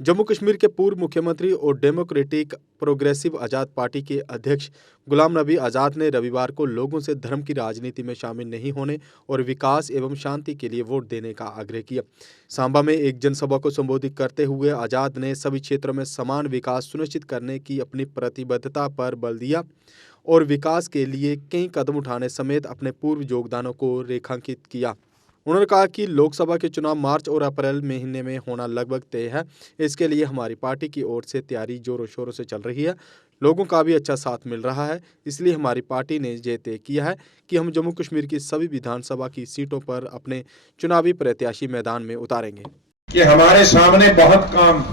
जम्मू कश्मीर के पूर्व मुख्यमंत्री और डेमोक्रेटिक प्रोग्रेसिव आज़ाद पार्टी के अध्यक्ष गुलाम नबी आज़ाद ने रविवार को लोगों से धर्म की राजनीति में शामिल नहीं होने और विकास एवं शांति के लिए वोट देने का आग्रह किया। सांबा में एक जनसभा को संबोधित करते हुए आज़ाद ने सभी क्षेत्रों में समान विकास सुनिश्चित करने की अपनी प्रतिबद्धता पर बल दिया और विकास के लिए कई कदम उठाने समेत अपने पूर्व योगदानों को रेखांकित किया। उन्होंने कहा कि लोकसभा के चुनाव मार्च और अप्रैल महीने में होना लगभग तय है। इसके लिए हमारी पार्टी की ओर से तैयारी जोरों शोरों से चल रही है। लोगों का भी अच्छा साथ मिल रहा है। इसलिए हमारी पार्टी ने ये तय किया है कि हम जम्मू कश्मीर की सभी विधानसभा की सीटों पर अपने चुनावी प्रत्याशी मैदान में उतारेंगे। कि हमारे सामने बहुत काम,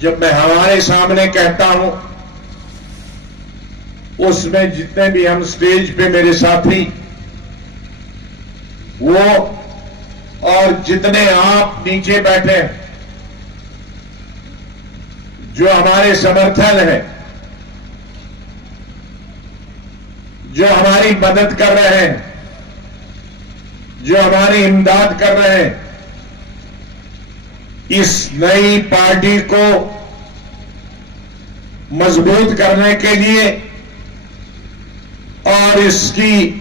जब मैं हमारे सामने कहता हूं, उसमें जितने भी हम स्टेज पे मेरे साथी वो और जितने आप नीचे बैठे जो हमारे समर्थन है, जो हमारी मदद कर रहे हैं, जो हमारी इमदाद कर रहे हैं, इस नई पार्टी को मजबूत करने के लिए और इसकी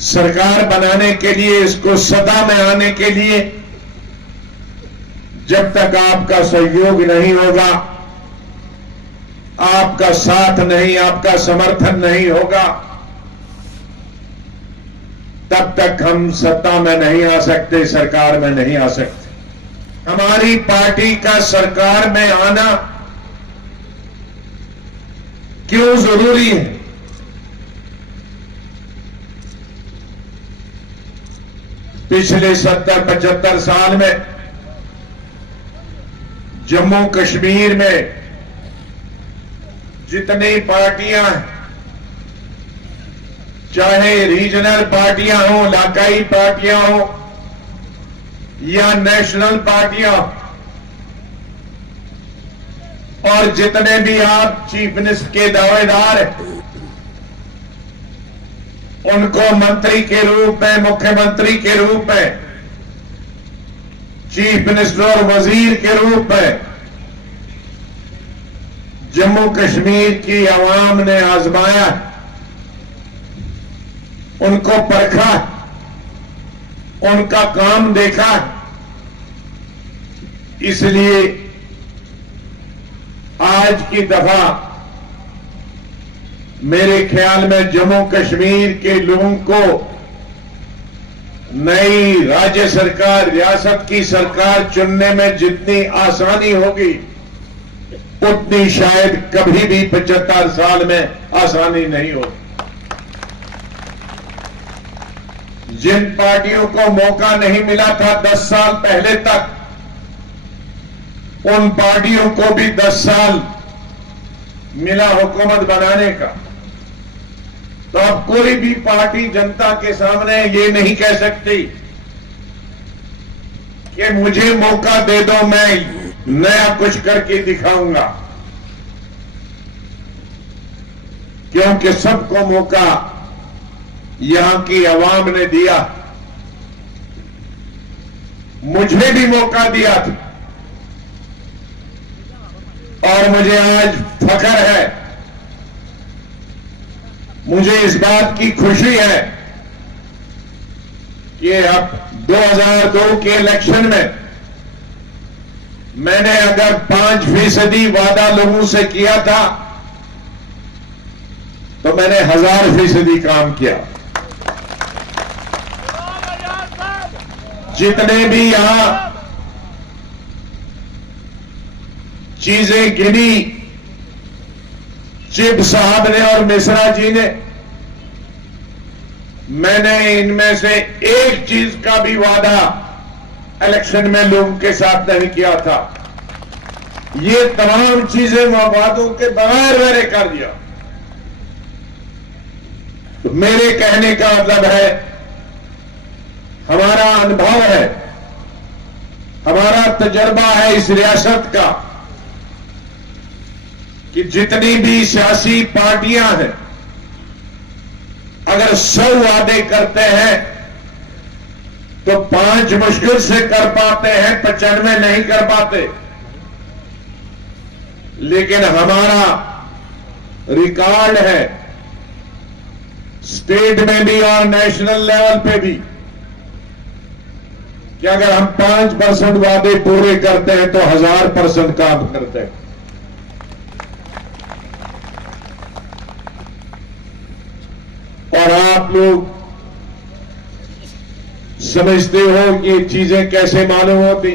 सरकार बनाने के लिए, इसको सत्ता में आने के लिए जब तक आपका सहयोग नहीं होगा, आपका साथ नहीं, आपका समर्थन नहीं होगा, तब तक हम सत्ता में नहीं आ सकते, सरकार में नहीं आ सकते। हमारी पार्टी का सरकार में आना क्यों जरूरी है? पिछले 70-75 साल में जम्मू कश्मीर में जितनी पार्टियां हैं, चाहे रीजनल पार्टियां हो, इलाकाई पार्टियां हो या नेशनल पार्टियां, और जितने भी आप चीफ मिनिस्टर के दावेदार हैं, उनको मंत्री के रूप में, मुख्यमंत्री के रूप में, चीफ मिनिस्टर और वजीर के रूप में जम्मू कश्मीर की आवाम ने आजमाया, उनको परखा, उनका काम देखा। इसलिए आज की दफा मेरे ख्याल में जम्मू कश्मीर के लोगों को नई राज्य सरकार, रियासत की सरकार चुनने में जितनी आसानी होगी, उतनी शायद कभी भी 75 साल में आसानी नहीं होगी। जिन पार्टियों को मौका नहीं मिला था 10 साल पहले तक, उन पार्टियों को भी 10 साल मिला हुकूमत बनाने का। तो अब कोई भी पार्टी जनता के सामने ये नहीं कह सकती कि मुझे मौका दे दो, मैं नया कुछ करके दिखाऊंगा, क्योंकि सबको मौका यहां की आवाम ने दिया। मुझे भी मौका दिया था और मुझे आज फख्र है, मुझे इस बात की खुशी है कि अब 2002 के इलेक्शन में मैंने अगर 5% वादा लोगों से किया था, तो मैंने 1000% काम किया। जितने भी यहां चीजें गिनी चिब साहब ने और मिश्रा जी ने, मैंने इनमें से एक चीज का भी वादा इलेक्शन में लोगों के साथ नहीं किया था। ये तमाम चीजें वादों के बगैर मैंने कर दिया। तो मेरे कहने का मतलब है, हमारा अनुभव है, हमारा तजर्बा है इस रियासत का कि जितनी भी सियासी पार्टियां हैं, अगर 100 वादे करते हैं तो 5 मुश्किल से कर पाते हैं, 95 नहीं कर पाते। लेकिन हमारा रिकॉर्ड है स्टेट में भी और नेशनल लेवल पे भी कि अगर हम 5% वादे पूरे करते हैं तो 1000% काम करते हैं। और आप लोग समझते हो कि ये चीजें कैसे मालूम होती,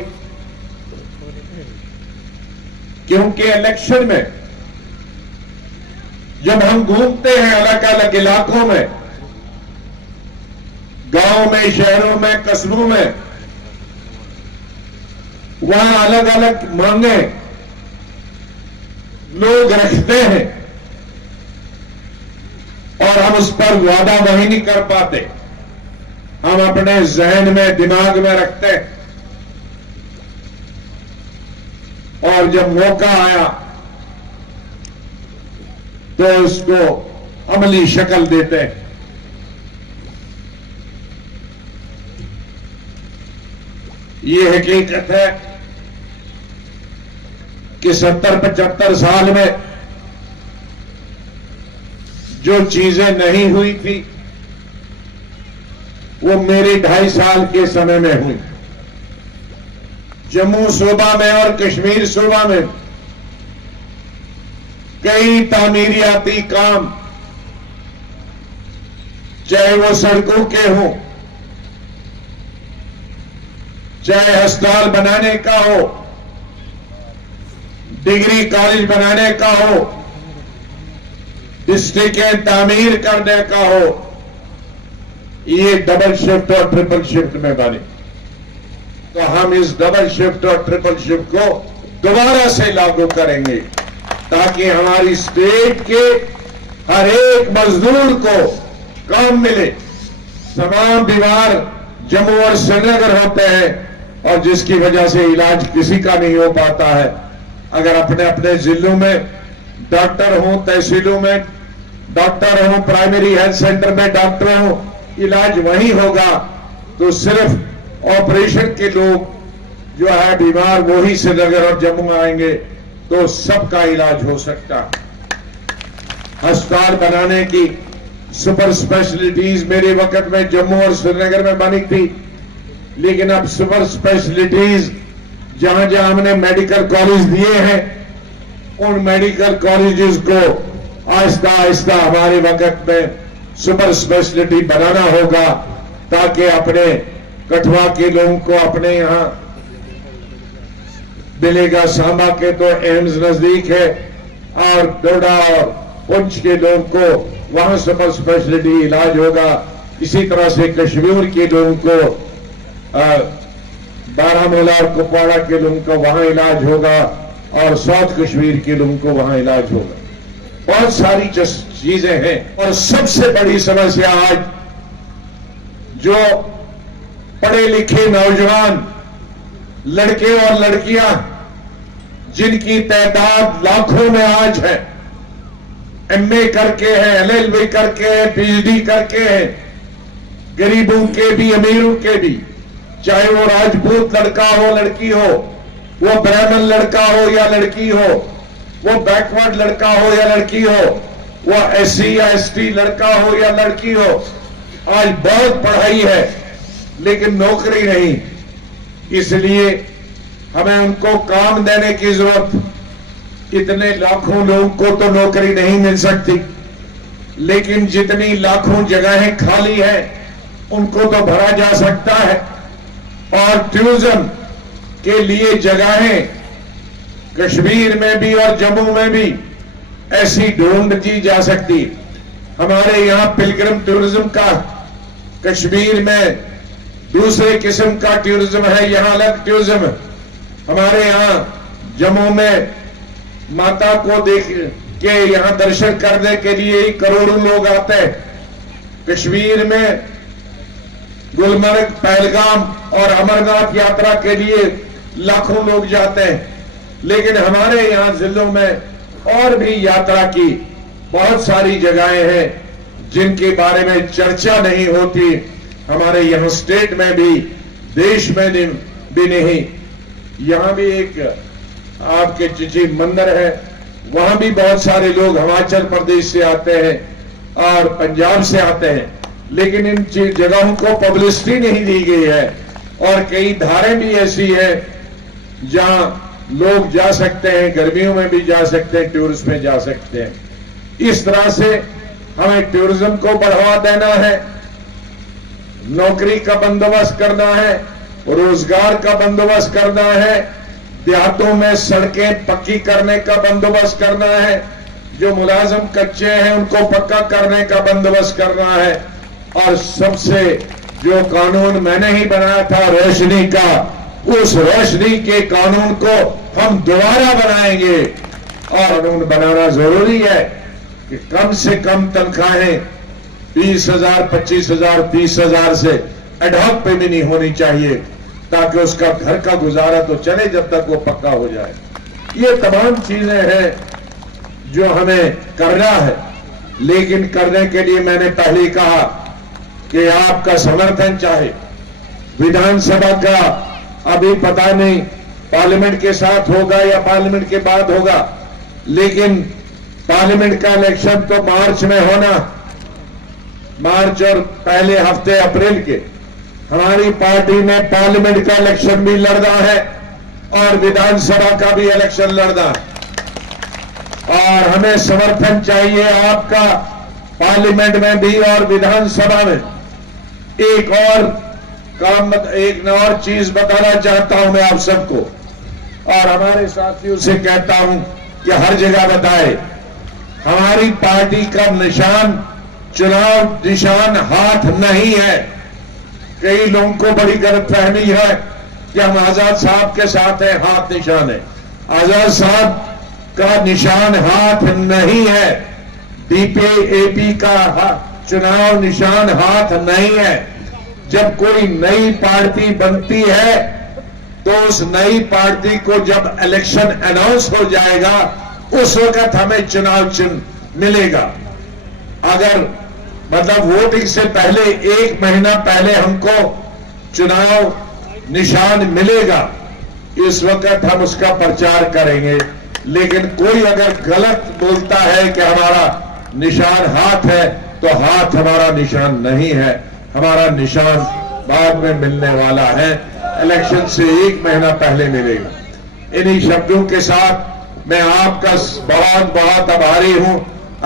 क्योंकि इलेक्शन में जब हम घूमते हैं अलग अलग इलाकों में, गांव में, शहरों में, कस्बों में, वहां अलग अलग मांगे लोग रखते हैं और हम उस पर वादा वही नहीं कर पाते। हम अपने जहन में, दिमाग में रखते हैं और जब मौका आया तो उसको अमली शक्ल देते हैं। ये हकीकत है कि 70-75 साल में जो चीजें नहीं हुई थी वो मेरे 2.5 साल के समय में हुई। जम्मू सूबा में और कश्मीर सूबा में कई तामीरियाती काम, चाहे वो सड़कों के हों, चाहे अस्पताल बनाने का हो, डिग्री कॉलेज बनाने का हो, डिस्ट्रिक्टें तामीर करने का हो, ये डबल शिफ्ट और ट्रिपल शिफ्ट में बने। तो हम इस डबल शिफ्ट और ट्रिपल शिफ्ट को दोबारा से लागू करेंगे ताकि हमारी स्टेट के हर एक मजदूर को काम मिले। तमाम बीमार जम्मू और श्रीनगर होते हैं और जिसकी वजह से इलाज किसी का नहीं हो पाता है। अगर अपने अपने जिलों में डॉक्टर हों, तहसीलों में डॉक्टर हों, प्राइमरी हेल्थ सेंटर में डॉक्टर हों, इलाज वहीं होगा। तो सिर्फ ऑपरेशन के लोग जो है बीमार वो ही श्रीनगर और जम्मू आएंगे तो सबका इलाज हो सकता। अस्पताल बनाने की सुपर स्पेशलिटीज मेरे वक्त में जम्मू और श्रीनगर में बनी थी, लेकिन अब सुपर स्पेशलिटीज जहां जहां हमने मेडिकल कॉलेज दिए हैं उन मेडिकल कॉलेजेस को आहिस्ता आहिस्ता हमारे वक्त में सुपर स्पेशलिटी बनाना होगा ताकि अपने कठुआ के लोगों को अपने यहां मिलेगा। सांबा के तो एम्स नजदीक है और डोडा और पुंछ के लोगों को वहां सुपर स्पेशलिटी इलाज होगा। इसी तरह से कश्मीर के लोगों को बारामूला और कुपवाड़ा के लोगों को वहां इलाज होगा और साउथ कश्मीर के लोगों को वहां इलाज होगा। बहुत सारी चीजें हैं और सबसे बड़ी समस्या आज जो पढ़े लिखे नौजवान लड़के और लड़कियां जिनकी तादाद लाखों में आज है, एमए करके हैं, एलएलबी करके हैं, पीएचडी करके हैं, गरीबों के भी अमीरों के भी, चाहे वो राजपूत लड़का हो लड़की हो, वो ब्राह्मण लड़का हो या लड़की हो, वो बैकवर्ड लड़का हो या लड़की हो, वो एससी या एसटी लड़का हो या लड़की हो। आज बहुत पढ़ाई है लेकिन नौकरी नहीं, इसलिए हमें उनको काम देने की जरूरत। इतने लाखों लोगों को तो नौकरी नहीं मिल सकती, लेकिन जितनी लाखों जगहें खाली हैं उनको तो भरा जा सकता है। और टूरिज्म के लिए जगहें कश्मीर में भी और जम्मू में भी ऐसी ढूंढी जा सकती। हमारे यहां पिलग्रिम टूरिज्म का कश्मीर में दूसरे किस्म का टूरिज्म है, यहां अलग टूरिज्म। हमारे यहां जम्मू में माता को देख के यहां दर्शन करने के लिए ही करोड़ों लोग आते हैं। कश्मीर में गुलमर्ग, पहलगाम और अमरनाथ यात्रा के लिए लाखों लोग जाते हैं, लेकिन हमारे यहां जिलों में और भी यात्रा की बहुत सारी जगहें हैं जिनके बारे में चर्चा नहीं होती। हमारे यहां स्टेट में भी देश में भी नहीं। यहाँ भी एक आपके चिची मंदिर है, वहां भी बहुत सारे लोग हिमाचल प्रदेश से आते हैं और पंजाब से आते हैं, लेकिन इन जगहों को पब्लिसिटी नहीं दी गई है। और कई धारें भी ऐसी है जहां लोग जा सकते हैं, गर्मियों में भी जा सकते हैं, टूरिस्ट में जा सकते हैं। इस तरह से हमें टूरिज्म को बढ़ावा देना है, नौकरी का बंदोबस्त करना है, रोजगार का बंदोबस्त करना है, देहातों में सड़कें पक्की करने का बंदोबस्त करना है, जो मुलाजिम कच्चे हैं उनको पक्का करने का बंदोबस्त करना है। और सबसे जो कानून मैंने ही बनाया था रोशनी का, उस रोशनी के कानून को हम दोबारा बनाएंगे। और कानून बनाना जरूरी है कि कम से कम तनख्वाहें 20,000, 25,000, 30,000 से एडहॉक पे भी नहीं होनी चाहिए, ताकि उसका घर का गुजारा तो चले जब तक वो पक्का हो जाए। ये तमाम चीजें हैं जो हमें करना है, लेकिन करने के लिए मैंने पहले ही कहा कि आपका समर्थन चाहे। विधानसभा का अभी पता नहीं पार्लियामेंट के साथ होगा या पार्लियामेंट के बाद होगा, लेकिन पार्लियामेंट का इलेक्शन तो मार्च में होना, मार्च और पहले हफ्ते अप्रैल के। हमारी पार्टी ने पार्लियामेंट का इलेक्शन भी लड़ना है और विधानसभा का भी इलेक्शन लड़ना है, और हमें समर्थन चाहिए आपका पार्लियामेंट में भी और विधानसभा में। एक और चीज बताना चाहता हूं मैं आप सबको, और हमारे साथियों से कहता हूं कि हर जगह बताए, हमारी पार्टी का निशान चुनाव निशान हाथ नहीं है। कई लोगों को बड़ी गलतफहमी है कि हम आजाद साहब के साथ हैं, हाथ निशान है। आजाद साहब का निशान हाथ नहीं है, डीपीएपी का चुनाव निशान हाथ नहीं है। जब कोई नई पार्टी बनती है तो उस नई पार्टी को जब इलेक्शन अनाउंस हो जाएगा, उस वक्त हमें चुनाव चिन्ह मिलेगा। अगर मतलब वोटिंग से पहले 1 महीना पहले हमको चुनाव निशान मिलेगा, इस वक्त हम उसका प्रचार करेंगे। लेकिन कोई अगर गलत बोलता है कि हमारा निशान हाथ है, तो हाथ हमारा निशान नहीं है, हमारा निशान बाद में मिलने वाला है, इलेक्शन से 1 महीना पहले मिलेगा। इन्हीं शब्दों के साथ मैं आपका बहुत बहुत आभारी हूं,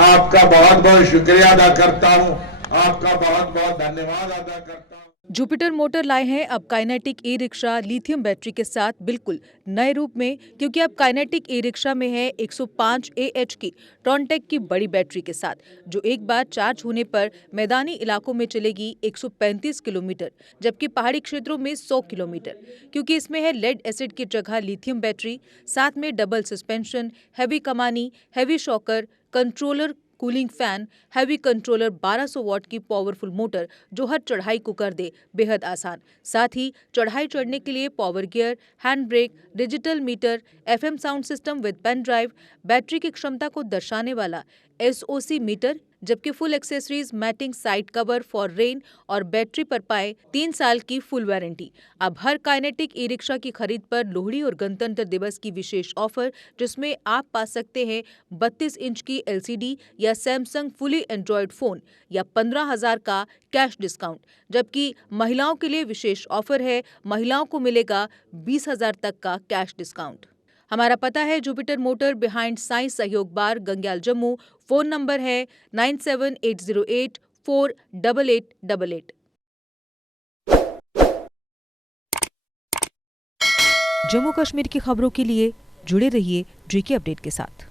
आपका बहुत बहुत शुक्रिया अदा करता हूं, आपका बहुत बहुत धन्यवाद अदा करता हूं। जुपिटर मोटर लाए हैं अब kinetic e rickshaw lithium battery के साथ बिल्कुल नए रूप में, क्योंकि अब काइनेटिक ई रिक्शा में है 105 AH की ट्रॉनटेक की बड़ी बैटरी के साथ, जो एक बार चार्ज होने पर मैदानी इलाकों में चलेगी 135 किलोमीटर, जबकि पहाड़ी क्षेत्रों में 100 किलोमीटर। क्योंकि इसमें है लेड एसिड की जगह लिथियम बैटरी, साथ में डबल सस्पेंशन, हैवी कमानी, heavy shocker, controller, cooling fan, heavy controller, 1200 what की पावरफुल मोटर जो हर चढ़ाई को कर दे बेहद आसान। साथ ही चढ़ाई चढ़ने के लिए power gear, hand brake, digital meter, FM sound system with pen drive, battery की क्षमता को दर्शाने वाला SOC मीटर, जबकि full accessories, matting, side cover for rain और बैटरी पर पाए 3 साल की फुल वारंटी। अब हर काइनेटिक ई रिक्शा की खरीद पर लोहड़ी और गणतंत्र दिवस की विशेष ऑफर, जिसमें आप पा सकते हैं 32 इंच की LCD या सैमसंग फुली एंड्रॉयड फोन या 15,000 का कैश डिस्काउंट। जबकि महिलाओं के लिए विशेष ऑफर है, महिलाओं को मिलेगा 20,000 तक का कैश डिस्काउंट। हमारा पता है जुपिटर मोटर बिहाइंड साई सहयोग बार, गंग्याल, जम्मू। फोन नंबर है 9780848888। जम्मू कश्मीर की खबरों के लिए जुड़े रहिए GK अपडेट के साथ।